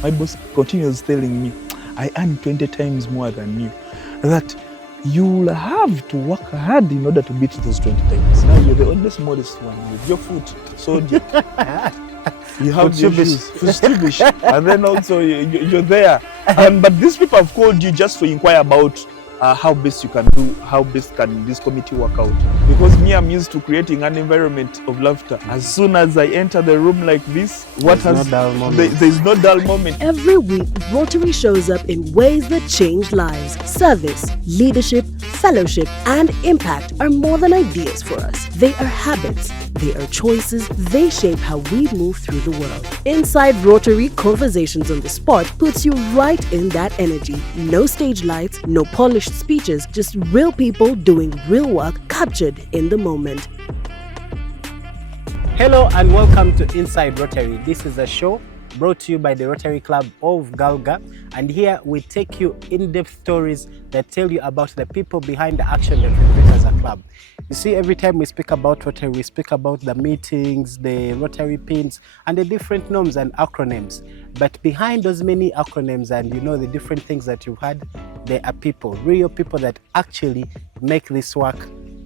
My boss continues telling me, I earn 20 times more than you, that you'll have to work hard in order to beat those 20 times. Now you're the oldest modest one with your foot soldier. You have your shoes, and then also you're there. But these people have called you just to inquire about how best you can do, how best can this committee work out. Because me, I'm used to creating an environment of laughter. As soon as I enter the room like this, there's no dull moment. Every week, Rotary shows up in ways that change lives. Service, leadership, fellowship, and impact are more than ideas for us. They are habits. They are choices. They shape how we move through the world. Inside Rotary, Conversations on the Spot puts you right in that energy. No stage lights, no polished speeches, just real people doing real work captured in the moment. Hello and welcome to Inside Rotary. This is a show brought to you by the Rotary Club of Galga, and here we take you in-depth stories that tell you about the people behind the action that we bring as a club. You see, every time we speak about Rotary, we speak about the meetings, the Rotary pins, and the different norms and acronyms. But behind those many acronyms and the different things that you've had, there are people, real people that actually make this work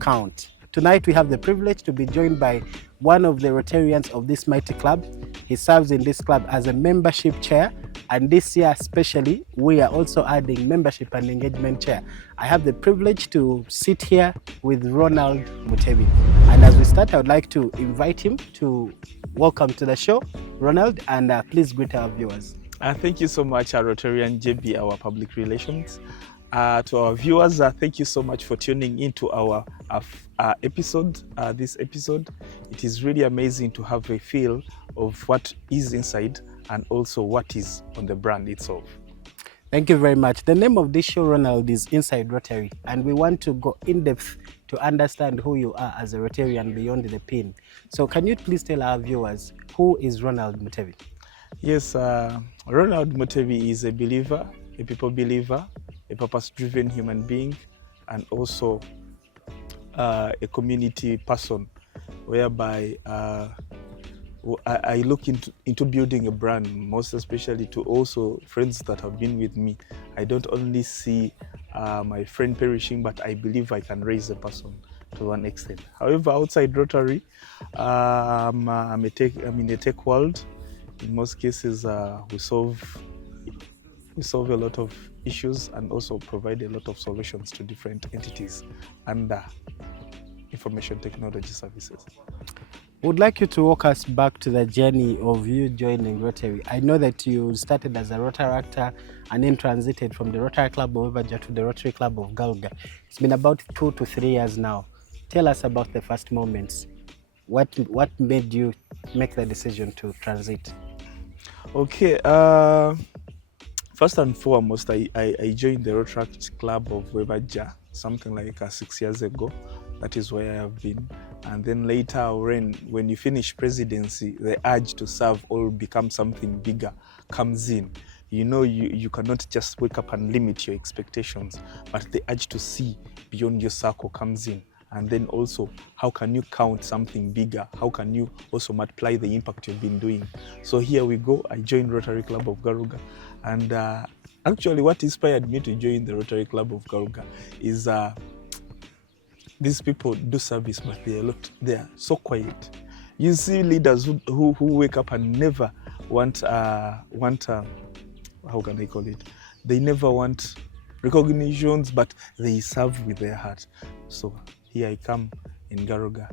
count. Tonight we have the privilege to be joined by one of the Rotarians of this mighty club. He serves in this club as a membership chair, and this year especially we are also adding membership and engagement chair. I have the privilege to sit here with Ronald Mvi, and as we start I would like to invite him to welcome to the show. Ronald, and please greet our viewers. Thank you so much, Rotarian JB, our public relations. To our viewers, thank you so much for tuning into our episode. This episode, it is really amazing to have a feel of what is inside and also what is on the brand itself. Thank you very much. The name of this show, Ronald, is Inside Rotary, and we want to go in depth to understand who you are as a Rotarian beyond the pin. So can you please tell our viewers, who is Ronald Mvi? Yes, Ronald Mvi is a believer, a people believer, a purpose-driven human being, and also a community person, whereby I look into building a brand, most especially to also friends that have been with me. I don't only see my friend perishing, but I believe I can raise a person to one extent. However, outside Rotary, I'm in the tech world. In most cases, we solve a lot of issues and also provide a lot of solutions to different entities under information technology services. Would like you to walk us back to the journey of you joining Rotary. I know that you started as a Rotaractor and then transited from the Rotary Club of Uganda to the Rotary Club of Galga. It's been about 2 to 3 years now. Tell us about the first moments. What made you make the decision to transit? Okay, first and foremost, I joined the Rotary Club of Webaja something like 6 years ago. That is where I have been. And then later, when you finish presidency, the urge to serve or become something bigger comes in. You cannot just wake up and limit your expectations, but the urge to see beyond your circle comes in. And then also, how can you count something bigger? How can you also multiply the impact you've been doing? So here we go. I joined Rotary Club of Garuga. And actually, what inspired me to join the Rotary Club of Garuga is these people do service, but they are so quiet. You see leaders who wake up and never want how can I call it? They never want recognitions, but they serve with their heart. So here I come in Garuga,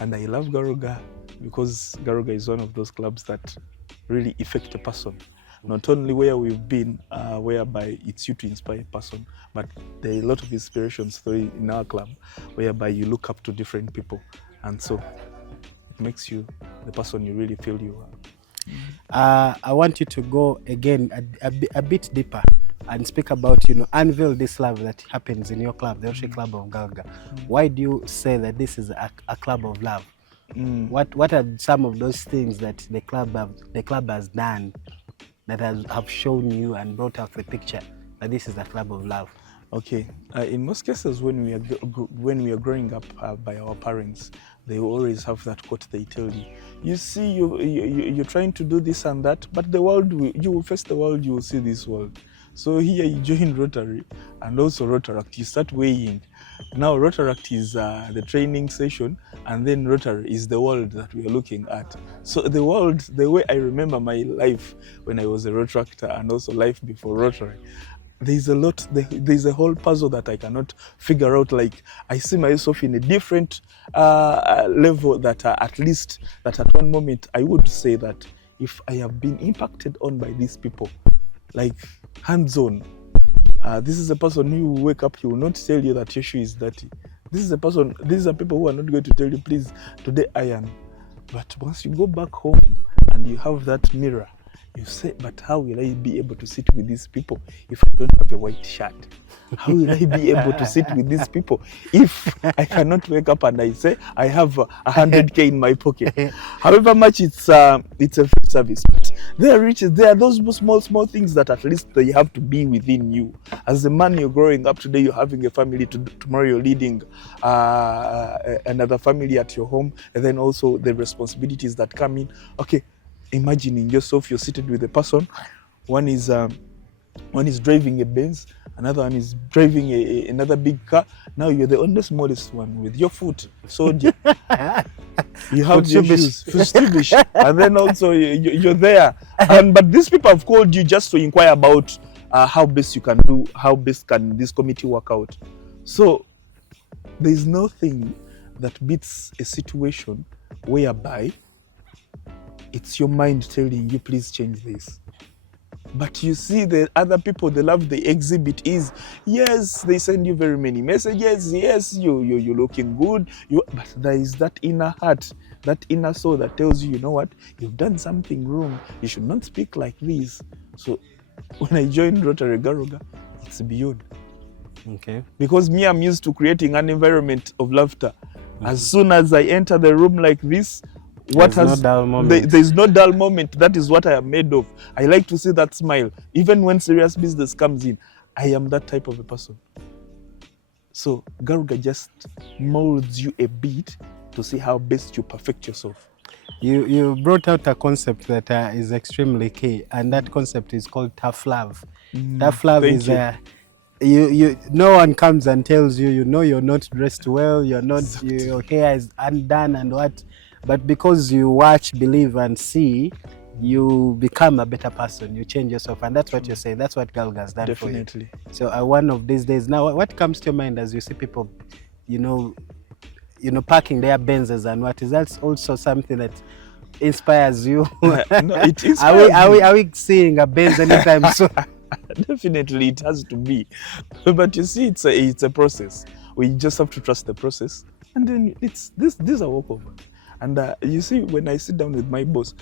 and I love Garuga because Garuga is one of those clubs that really affect a person. Not only where we've been, whereby it's you to inspire a person, but there are a lot of inspirations in our club, whereby you look up to different people, and so it makes you the person you really feel you are. I want you to go again a bit deeper and speak about, unveil this love that happens in your club, the Rotary Club of Galga. Why do you say that this is a club of love? What are some of those things that the club has done that have shown you and brought out the picture that this is a club of love? Okay. In most cases, when we are growing up by our parents, they always have that quote they tell you. You see, you're trying to do this and that, but you will face the world. You will see this world. So here you join Rotary and also Rotaract. You start weighing. Now Rotaract is the training session, and then Rotary is the world that we are looking at. So the world, the way I remember my life when I was a Rotaractor and also life before Rotary, there's a whole puzzle that I cannot figure out. Like, I see myself in a different level that at least that at one moment I would say that if I have been impacted on by these people, like hands-on, this is a person who will wake up, he will not tell you that your shoe is dirty. These are people who are not going to tell you, please, today iron. But once you go back home and you have that mirror, you say, but how will I be able to sit with these people if I don't have a white shirt? How will I be able to sit with these people if I cannot wake up and I say I have 100K in my pocket? However much it's a free service, but there are those small things that at least they have to be within you. As a man, you're growing up today, you're having a family. Tomorrow, you're leading another family at your home, and then also the responsibilities that come in. Okay. Imagining yourself, you're seated with a person. One is driving a Benz, another one is driving another big car. Now you're the only smallest one with your foot soldier. You have your shoes, and then also you're there. But these people have called you just to inquire about how best can this committee work out. So there's nothing that beats a situation whereby it's your mind telling you, please change this. But you see the other people, they love the exhibit is, yes, they send you very many messages, yes, you're looking good, but there is that inner heart, that inner soul that tells you, you know what, you've done something wrong, you should not speak like this. So when I joined Rotary Garuga, it's beyond. Okay. Because me, I'm used to creating an environment of laughter. As soon as I enter the room like this, there's no dull moment. That is what I am made of. I like to see that smile. Even when serious business comes in, I am that type of a person. So Garuga just molds you a bit to see how best you perfect yourself. You brought out a concept that is extremely key, and that concept is called tough love. Tough love is you no one comes and tells you, you're not dressed well, your hair is undone and what. But because you watch, believe, and see, you become a better person. You change yourself, and that's what you're saying. That's what Garuga has done Definitely. for you. So one of these days, now, what comes to your mind as you see people, parking their Benzes and what is that also something that inspires you? No, it inspires are we seeing a Benz anytime soon? Definitely, it has to be. But you see, it's a process. We just have to trust the process, and then this is a walkover. And you see, when I sit down with my boss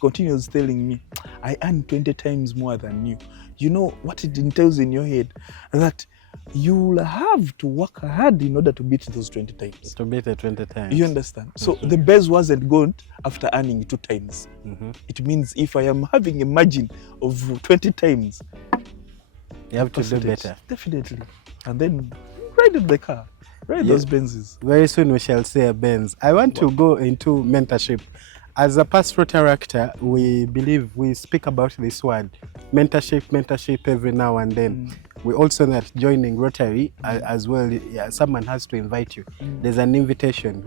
continues telling me, I earn 20 times more than you. You know what it entails in your head? That you'll have to work hard in order to beat those 20 times. To beat the 20 times. You understand? So the best wasn't gone after earning 2 times. It means if I am having a margin of 20 times, you have to do better. Definitely. And then ride in the car. Right, those Benzes. Very soon we shall see a Benz. I want to go into mentorship. As a past Rotaractor, we believe we speak about this word, mentorship every now and then. We also know that joining Rotary as well, someone has to invite you. There's an invitation,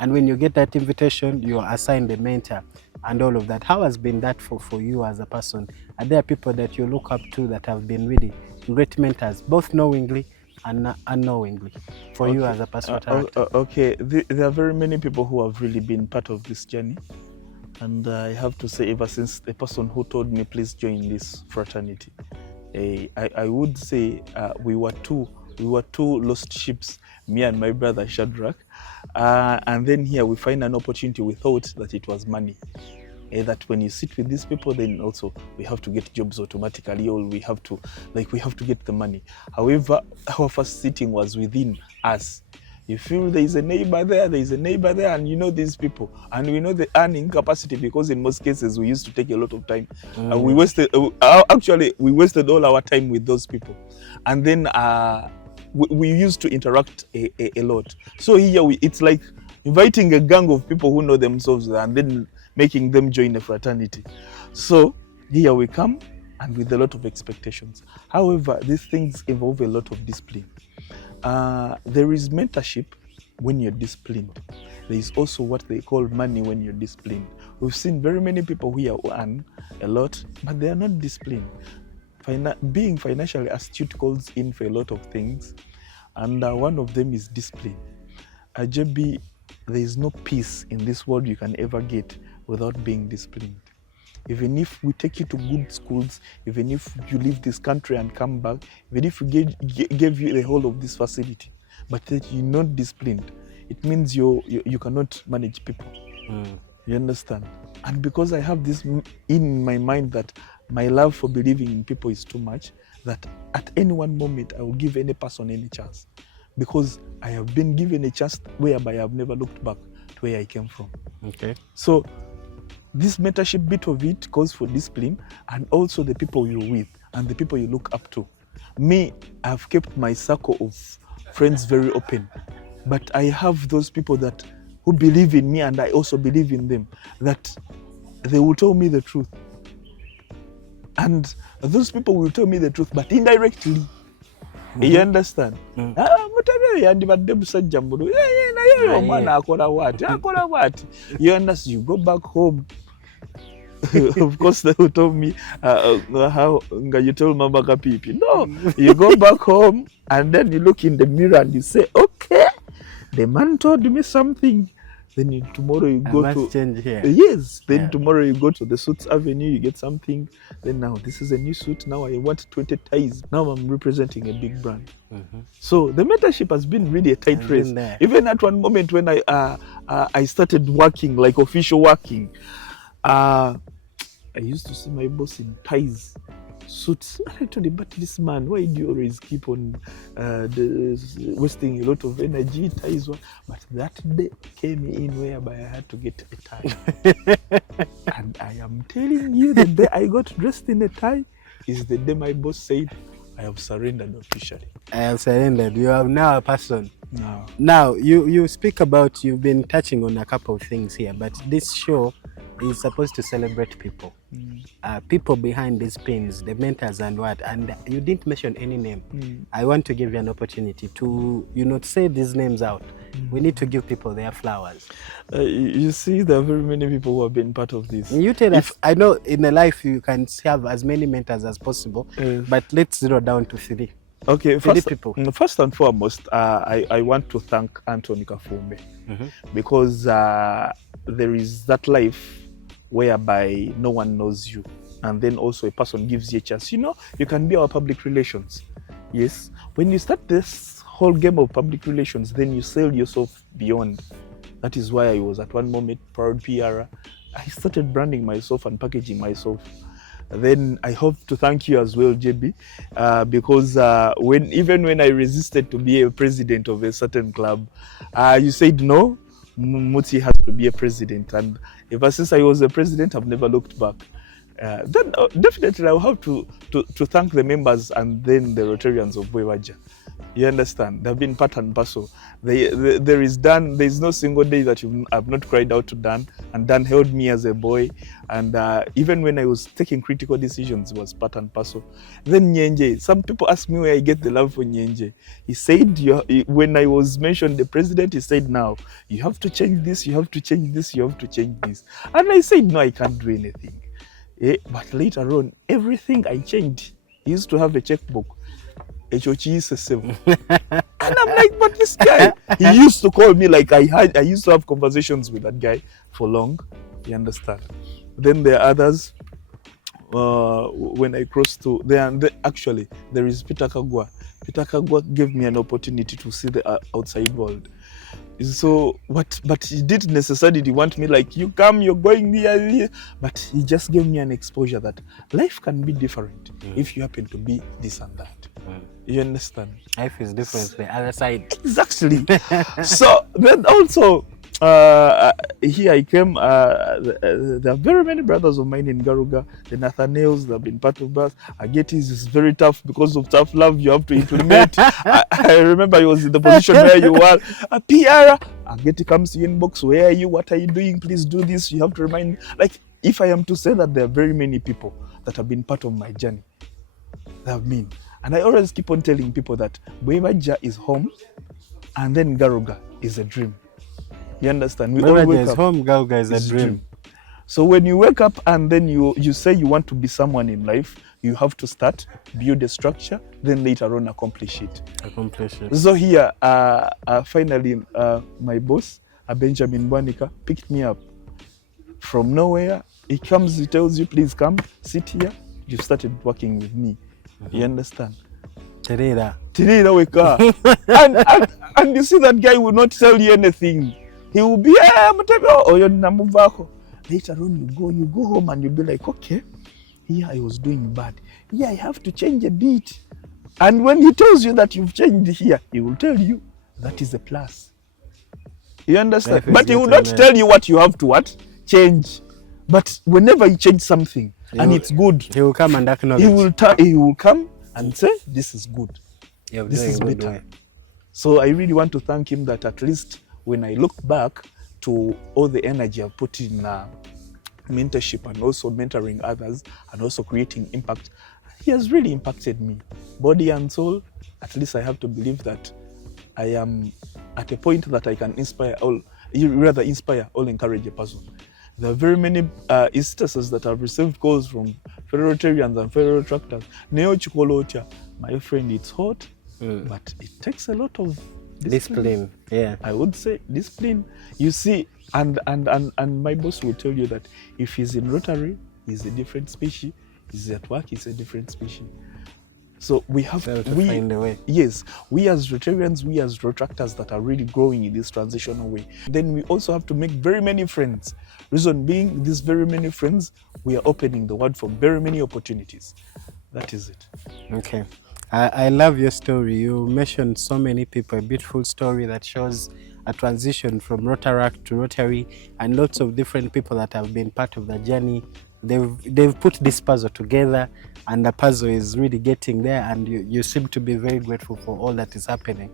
and when you get that invitation, you are assigned a mentor and all of that. How has been that for you as a person? Are there people that you look up to that have been really great mentors, both knowingly and unknowingly, for you as a person? Okay, there are very many people who have really been part of this journey, and I have to say, ever since the person who told me please join this fraternity, I would say we were two lost ships, me and my brother Shadrach, and then here we find an opportunity. We thought that it was money. That when you sit with these people, then also we have to get jobs automatically, or we have to get the money. However, our first sitting was within us. You feel there is a neighbor there, and you know these people. And we know the earning capacity because in most cases we used to take a lot of time. We wasted all our time with those people. And then we used to interact a lot. So here it's like inviting a gang of people who know themselves and then making them join a fraternity. So here we come, and with a lot of expectations. However, these things involve a lot of discipline. There is mentorship when you're disciplined. There is also what they call money when you're disciplined. We've seen very many people here who earn a lot, but they are not disciplined. Being financially astute calls in for a lot of things, and one of them is discipline. JB, there is no peace in this world you can ever get without being disciplined. Even if we take you to good schools, even if you leave this country and come back, even if we gave you the whole of this facility, but that you're not disciplined, it means you cannot manage people. You understand? And because I have this in my mind that my love for believing in people is too much, that at any one moment I will give any person any chance. Because I have been given a chance whereby I have never looked back to where I came from. Okay. So this mentorship bit of it calls for discipline, and also the people you're with and the people you look up to. Me, I've kept my circle of friends very open, but I have those people who believe in me, and I also believe in them, that they will tell me the truth. And those people will tell me the truth, but indirectly. You understand? You understand? You go back home. Of course, they will tell me how you tell Mama Kapipi. No, you go back home and then you look in the mirror and you say, okay, the man told me something. Then tomorrow you go to change here. Yes. Then tomorrow you go to the Suits Avenue, you get something. Then now this is a new suit. Now I want 20 ties. Now I'm representing a big brand. So the mentorship has been really a tight race. Even at one moment when I started working, like official working, I used to see my boss in ties, suits. I told him, but this man, why do you always keep on wasting a lot of energy, ties? But that day came in whereby I had to get a tie. And I am telling you, the day I got dressed in a tie is the day my boss said, I have surrendered officially. I have surrendered. You are now a person. Now, you speak about, you've been touching on a couple of things here, but this show is supposed to celebrate people. People behind these pins, the mentors and what, and you didn't mention any name. I want to give you an opportunity to, say these names out. We need to give people their flowers. You see, there are very many people who have been part of this. You tell us, I know in a life you can have as many mentors as possible, but let's zero down to 3. Okay, first and foremost, I want to thank Anthony Kafume, because there is that life whereby no one knows you, and then also a person gives you a chance. You can be our public relations. Yes, when you start this whole game of public relations, then you sell yourself beyond. That is why I was at one moment proud PR. I started branding myself and packaging myself. Then I hope to thank you as well, JB, because even when I resisted to be a president of a certain club, you said no, Muti has to be a president, and ever since I was a president, I've never looked back. Then definitely I'll have to thank the members and then the Rotarians of Bwewaja. You understand? They've been part and parcel. There is no single day that I've not cried out to Dan, and Dan held me as a boy. And even when I was taking critical decisions, it was part and parcel. Then Nyenje, some people ask me where I get the love for Nyenje. He said, when I was mentioned the president, he said, now, you have to change this, you have to change this, you have to change this. And I said, no, I can't do anything. But later on, everything I changed. He used to have a checkbook. And I'm like, but this guy, he used to call me like I used to have conversations with that guy for long. You understand? Then there are others. When I crossed to actually there is Peter Kagwa. Peter Kagwa gave me an opportunity to see the outside world. So but he didn't necessarily want me like, you come, you're going here. But he just gave me an exposure that life can be different if you happen to be this and that. You understand? Life is different. The other side. Exactly. So then also here I came. There are very many brothers of mine in Garuga. The Nathaniels, they've been part of us. Agetis is very tough because of tough love you have to implement. I remember he was in the position where you were. PR, Ageti comes to inbox. Where are you? What are you doing? Please do this. You have to remind me. Like, if I am to say that there are very many people that have been part of my journey, they have been. And I always keep on telling people that Bwebaja is home, and then Garuga is a dream. You understand? We all wake is up. home, Garuga is a dream. So when you wake up and then you say you want to be someone in life, you have to start, build a structure, then later on accomplish it. So here, finally, my boss, Benjamin Bwanika, picked me up from nowhere. He comes, he tells you, please come, sit here. You started working with me. You understand? Terera wake up. and you see that guy will not tell you anything. He will be, later on you go home and you'll be like, okay, here I was doing bad. Yeah, I have to change a bit. And when he tells you that you've changed here, he will tell you that is a plus. You understand? But he will not tell you what you have to change. But whenever you change something and it's good, he will come and acknowledge. He will come and say, this is good. This is better. So I really want to thank him that at least when I look back to all the energy I've put in mentorship and also mentoring others and also creating impact, he has really impacted me. Body and soul, at least I have to believe that I am at a point that I can inspire all, encourage a person. There are very many instances that I've received calls from fellow Rotarians and fellow Tractors. My friend, it's hot, but it takes a lot of discipline. Yeah, I would say discipline. You see, and my boss will tell you that if he's in Rotary, he's a different species. He's at work, he's a different species. So we have to find a way. Yes, we as Rotarians, we as Rotractors that are really growing in this transitional way. Then we also have to make very many friends. Reason being, these very many friends, we are opening the world for very many opportunities. That is it. Okay. I love your story. You mentioned so many people, a beautiful story that shows a transition from Rotaract to Rotary, and lots of different people that have been part of the journey. They've put this puzzle together, and the puzzle is really getting there, and you seem to be very grateful for all that is happening.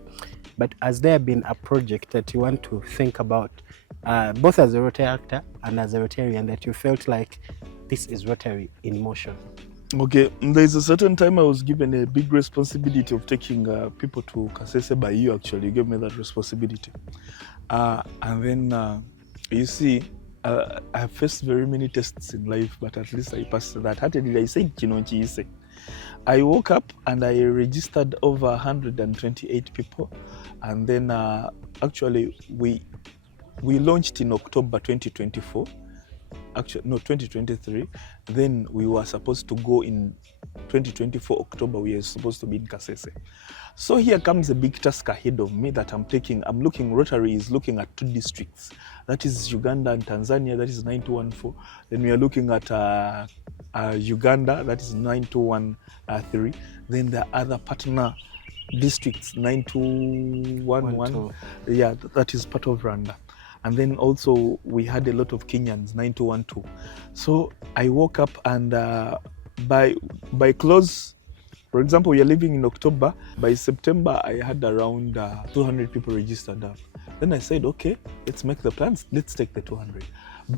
But has there been a project that you want to think about, both as a Rotary actor and as a Rotarian, that you felt like this is Rotary in motion? Okay, there's a certain time I was given a big responsibility of taking people to Kasese by you, actually. You gave me that responsibility. And then, you see, I faced very many tests in life, but at least I passed that. How did I say, I woke up and I registered over 128 people. And then, actually, we launched in October 2024. Actually, no, 2023. Then we were supposed to go in 2024 October. We were supposed to be in Kasese. So here comes a big task ahead of me that I'm taking. Rotary is looking at 2 districts. That is Uganda and Tanzania, that is 9214. Then we are looking at Uganda, that is 9213. Then the other partner districts, 9211. Yeah, that is part of Rwanda. And then also we had a lot of Kenyans, 9212. So I woke up and by close, for example, we are living in October. By September, I had around 200 people registered up. Then I said, okay, let's make the plans. Let's take the 200.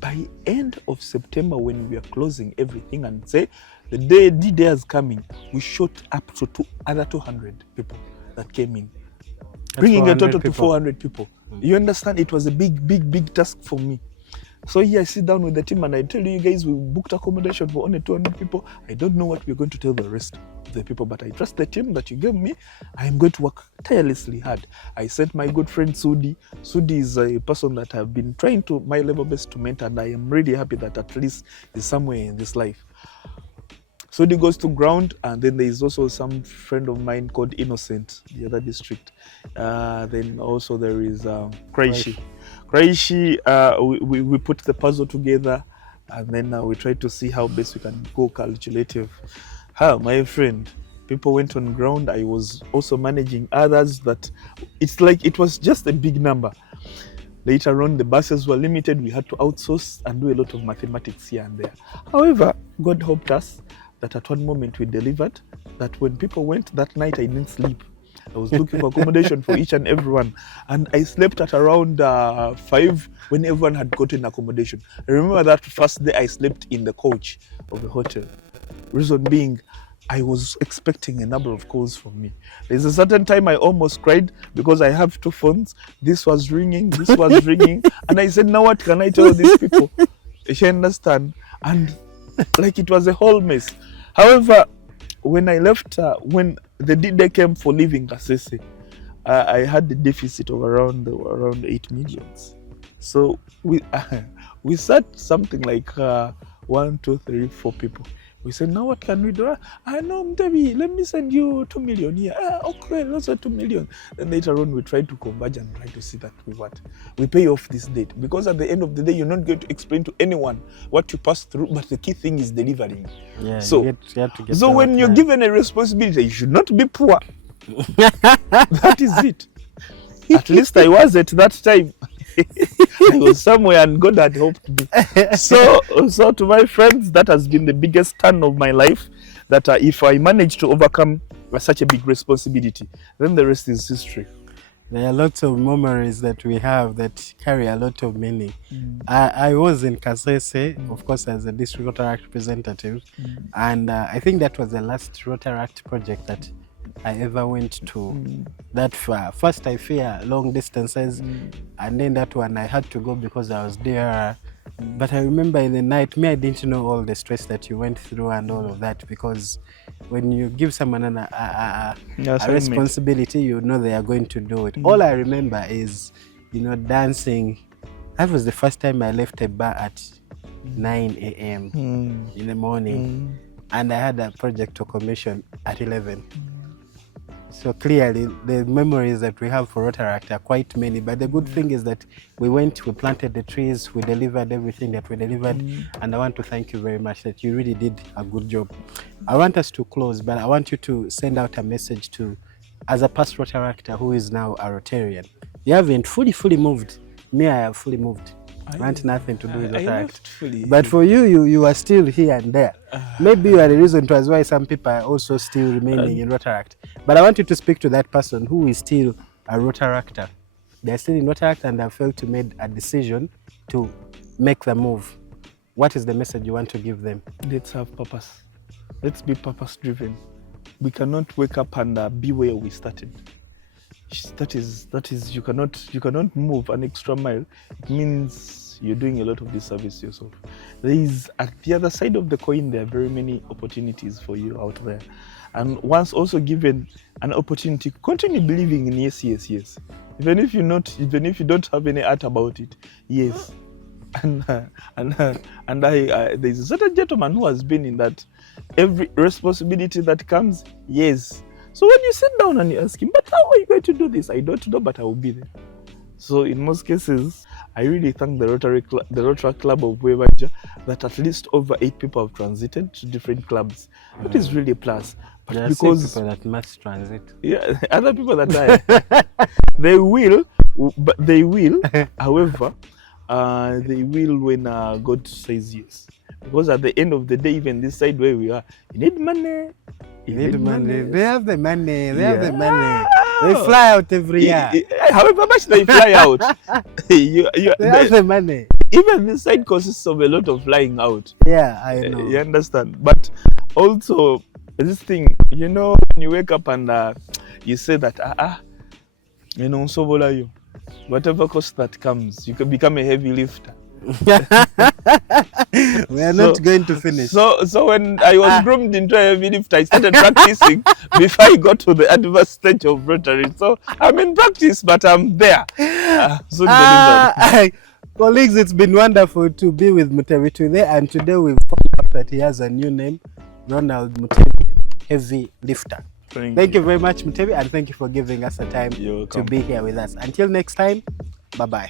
By end of September, when we are closing everything and say the D-Day is coming, we shot up to other 200 people that came in, bringing a total to 400 people. You understand? It was a big task for me. So here I sit down with the team and I tell you guys, we booked accommodation for only 200 people. I don't know what we're going to tell the rest of the people, but I trust the team that you gave me. I am going to work tirelessly hard. I sent my good friend Sudi. Sudi is a person that I've been trying to my level best to mentor, and I am really happy that at least he's somewhere in this life. Sudi goes to ground, and then there is also some friend of mine called Innocent, the other district. Then also there is Kraishi. We put the puzzle together, and then we try to see how best we can go calculative. My friend, People went on ground. I was also managing others. That it's like it was just a big number. Later on, the buses were limited. We had to outsource and do a lot of mathematics here and there. However, God helped us that at one moment we delivered, that when people went that night, I didn't sleep. I was looking for accommodation for each and everyone. And I slept at around 5 when everyone had gotten accommodation. I remember that first day I slept in the coach of the hotel. Reason being, I was expecting a number of calls from me. There's a certain time I almost cried because I have 2 phones. This was ringing, this was ringing. And I said, now what can I tell these people? You understand? And like it was a whole mess. However, when I left, when the D-Day came for leaving Kasese, I had the deficit of around 8 millions. So we sat something like 1, 2, 3, 4 people. We said, now what can we do? I know, Mtebi, let me send you 2 million here. Okay, also 2 million. Then later on, we tried to converge and try to see that we pay off this debt. Because at the end of the day, you're not going to explain to anyone what you passed through, but the key thing is delivering. Yeah, so you have to get so when you're given a responsibility, you should not be poor. That is it. At least I was at that time. I was somewhere and God had helped me. So to my friends, that has been the biggest turn of my life, that if I manage to overcome such a big responsibility, then the rest is history. There are lots of memories that we have that carry a lot of meaning. I was in Kasese, of course, as a district Rotaract representative, and I think that was the last Rotaract project that I ever went to that far. First, I fear long distances, and then that one I had to go because I was there. But I remember in the night, I didn't know all the stress that you went through and all of that, because when you give someone a responsibility, you know they are going to do it. All I remember is, dancing. That was the first time I left a bar at 9 a.m. in the morning, and I had a project to commission at 11. So clearly, the memories that we have for Rotaract are quite many. But the good thing is that we planted the trees, we delivered everything that we delivered. And I want to thank you very much that you really did a good job. I want us to close, but I want you to send out a message to, as a past Rotaractor who is now a Rotarian. You haven't fully moved. Me, I have fully moved. I want nothing to do with Rotaract. But for you are still here and there. Maybe you are the reason as why some people are also still remaining in Rotaract. But I want you to speak to that person who is still a Rotaractor. They're still in Rotaract and have felt to make a decision to make the move. What is the message you want to give them? Let's have purpose. Let's be purpose-driven. We cannot wake up and be where we started. That is you cannot move an extra mile. It means you're doing a lot of disservice to yourself. There is, at the other side of the coin, there are very many opportunities for you out there. And once also given an opportunity, continue believing in yes. Even if you don't have any art about it, yes. And there's a certain gentleman who has been in that. Every responsibility that comes, yes. So when you sit down and you ask him, but how are you going to do this? I don't know, but I will be there. So in most cases, I really thank the Rotary Club of Webaja that at least over 8 people have transited to different clubs. That is really a plus. But there are because people that must transit. Yeah, other people that they will, however, they will when God says yes. Because at the end of the day, even this side where we are, you need money. You need money. They have the money. They have the money. They fly out every year. However much they fly out, they have the money. Even this side consists of a lot of flying out. Yeah, I know. You understand? But also, this thing, when you wake up and you say that, so vola you. Whatever cost that comes, you can become a heavy lifter. We are not going to finish. So when I was groomed into a heavy lift, I started practicing before I got to the advanced stage of Rotary. So I'm in practice, but I'm there. Colleagues, it's been wonderful to be with Mutebi today, and today we've found out that he has a new name, Ronald Mvi, Heavy Lifter. Thank you very much, Mutebi, and thank you for giving us the time to be here with us. Until next time, bye-bye.